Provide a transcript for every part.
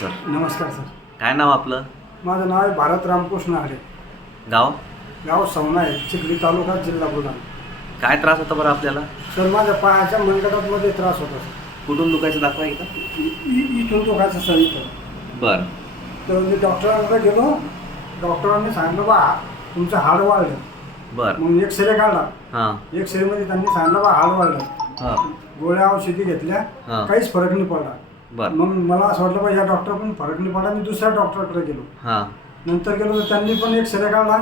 Sir. नमस्कार sir. काय नाव आपलं? माझं नाव आहे भारत रामकृष्ण आडे. गाव? गाव सवना आहे चिखली तालुका जिल्हा बुलढाणा. काय त्रास होता बरं आपल्याला? सर माझ्या पायाच्या मनगटामध्ये त्रास होता सर. कुठून दुखायचं दाखवा एकदा. इ- इ- इथून दुखायचं सर इथं. बरं. तर मी डॉक्टरांकडे गेलो. डॉक्टरांनी सांगितलं बा तुमचं हाड वाढलं. बरं. मग एक्सरे काढला. हां. एक्सरेमध्ये त्यांनी सांगितलं बा हाड वाढलं. हां. गोळ्या औषधी घेतल्या. हा. काहीच फरक नाही पडला. बरं. मग मला असं वाटलं बा या डॉक्टर पण फरक नाही पडला मी दुसऱ्या डॉक्टरकडे गेलो. हां. नंतर गेलो तर त्यांनी पण एक एक्सरे काढला.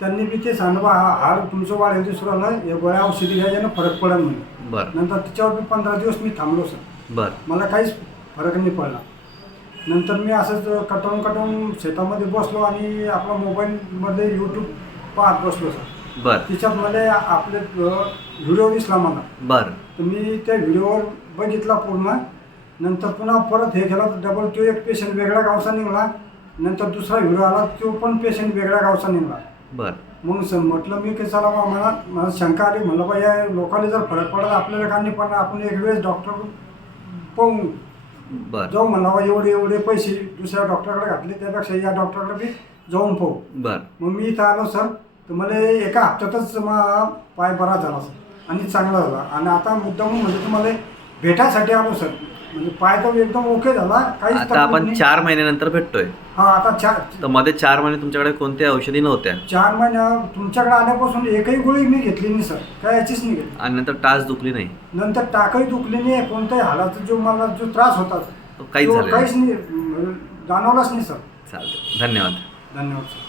त्यांनी बी ते सांगितलं बा हा हाड तुमचं वाढेल दिसून राहिलं या गोळ्या औषधी घ्यायच्यानं फरक पडेल म्हणे. बरं. नंतर तिच्यावर मी पंधरा दिवस मी थांबलो सर. बरं. मला काहीच फरक नाही पडला. नंतर मी असंच कटवून कटवून शेतामध्ये बसलो आणि आपला मोबाईलमध्ये यूट्यूब पाहत बसलो सर. बरं. तिच्यात मला आपले व्हिडिओ दिसला मला. बरं. तर मी त्या व्हिडिओवर बघितला पूर्ण. नंतर पुन्हा परत हे केला तर डबल तो एक पेशंट वेगळ्या गावचा निघाला. नंतर दुसरा व्हिडिओ आला तो पण पेशंट वेगळ्या गावचा निघाला. बरं. मग स- म्हटलं मी की चला बा मला मला शंका आली. म्हणलं बा या लोकांनी जर फरक पडला आपल्याला का नाही पण आपण एक वेळेस डॉक्टर पाहून बरं. जाऊ म्हणला बा एवढे एवढे पैसे दुसऱ्या डॉक्टरकडे घातले त्यापेक्षा या डॉक्टरकडे बी जाऊन पाहू. बरं. मग मी इथं आलो सर. तर मला एका हप्त्यातच मा पाय बरा झाला सर. आणि चांगला झाला. आणि आता मुद्दाम म्हणजे तुम्हाला भेटायसाठी आलो सर. म्हणजे पाय तर एकदम ओके झाला. काहीच आता आपण नाही. चार महिन्यानंतर भेटतोय. हा आता चार तर मध्ये चार महिने तुमच्याकडे कोणत्या औषधी नव्हत्या. चार महिन्या तुमच्याकडे आल्यापासून एकही गोळी मी घेतली नाही सर. काय याचीच नाही घेतली. आणि नंतर टाच दुखली नाही. नंतर टाकही दुखली नाही. कोणत्याही हालाचा जो मला जो त्रास होता तो काहीच तो झालेला काहीच नाही. म्हणजे जाणवलाच नाही सर. चालतं धन्यवाद. धन्यवाद सर.